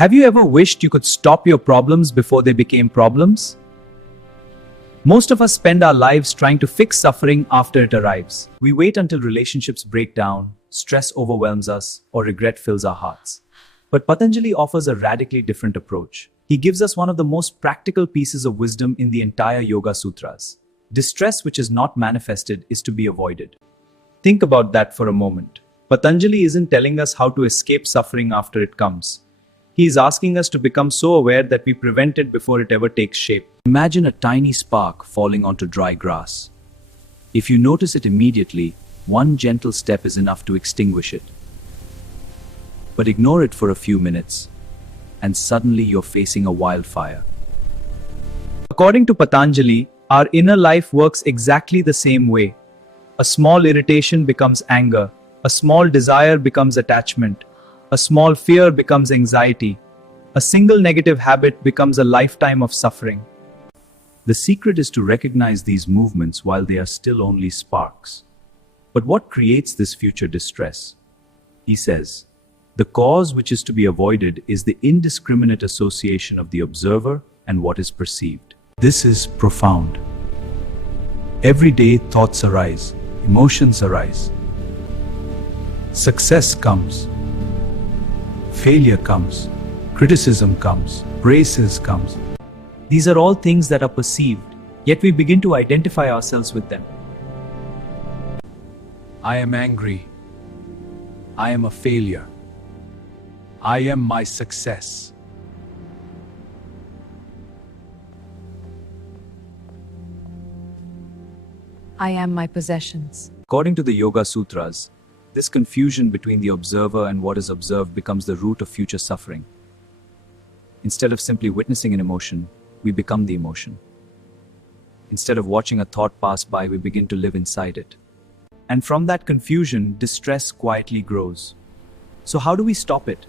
Have you ever wished you could stop your problems before they became problems? Most of us spend our lives trying to fix suffering after it arrives. We wait until relationships break down, stress overwhelms us, or regret fills our hearts. But Patanjali offers a radically different approach. He gives us one of the most practical pieces of wisdom in the entire Yogasutras. Distress which is not manifested is to be avoided. Think about that for a moment. Patanjali isn't telling us how to escape suffering after it comes. He is asking us to become so aware that we prevent it before it ever takes shape. Imagine a tiny spark falling onto dry grass. If you notice it immediately, one gentle step is enough to extinguish it. But ignore it for a few minutes, and suddenly you're facing a wildfire. According to Patanjali, our inner life works exactly the same way. A small irritation becomes anger, a small desire becomes attachment, a small fear becomes anxiety, a single negative habit becomes a lifetime of suffering. The secret is to recognize these movements while they are still only sparks. But what creates this future distress? He says, the cause which is to be avoided is the indiscriminate association of the observer and what is perceived. This is profound. Every day thoughts arise, emotions arise. Success comes. Failure comes. Criticism comes. Praises comes. These are all things that are perceived, yet we begin to identify ourselves with them. I am angry. I am a failure. I am my success. I am my possessions. According to the Yogasutras, this confusion between the observer and what is observed becomes the root of future suffering. Instead of simply witnessing an emotion, we become the emotion. Instead of watching a thought pass by, we begin to live inside it. And from that confusion, distress quietly grows. So how do we stop it?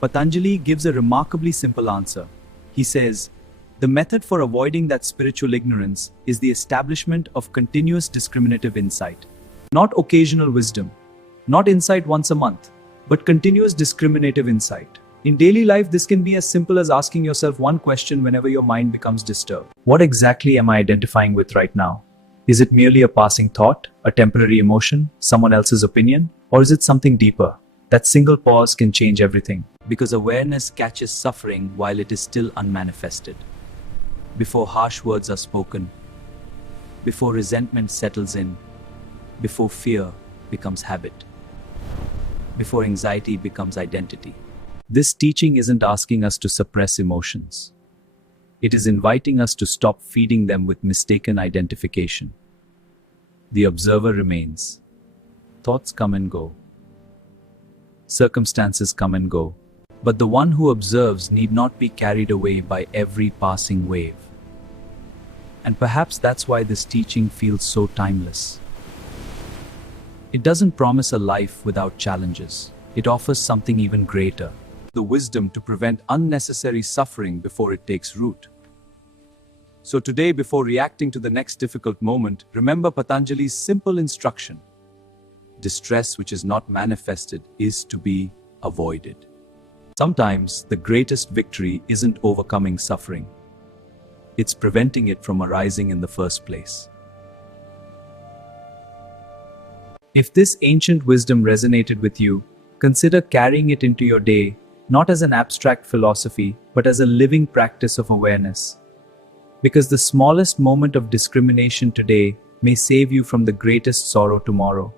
Patanjali gives a remarkably simple answer. He says, the method for avoiding that spiritual ignorance is the establishment of continuous discriminative insight. Not occasional wisdom, not insight once a month, but continuous discriminative insight. In daily life, this can be as simple as asking yourself one question whenever your mind becomes disturbed. What exactly am I identifying with right now? Is it merely a passing thought, a temporary emotion, someone else's opinion? Or is it something deeper? That single pause can change everything. Because awareness catches suffering while it is still unmanifested. Before harsh words are spoken, before resentment settles in, before fear becomes habit, before anxiety becomes identity. This teaching isn't asking us to suppress emotions. It is inviting us to stop feeding them with mistaken identification. The observer remains. Thoughts come and go. Circumstances come and go. But the one who observes need not be carried away by every passing wave. And perhaps that's why this teaching feels so timeless. It doesn't promise a life without challenges. It offers something even greater. The wisdom to prevent unnecessary suffering before it takes root. So today, before reacting to the next difficult moment, remember Patanjali's simple instruction. Distress which is not manifested is to be avoided. Sometimes the greatest victory isn't overcoming suffering. It's preventing it from arising in the first place. If this ancient wisdom resonated with you, consider carrying it into your day, not as an abstract philosophy, but as a living practice of awareness. Because the smallest moment of discrimination today may save you from the greatest sorrow tomorrow.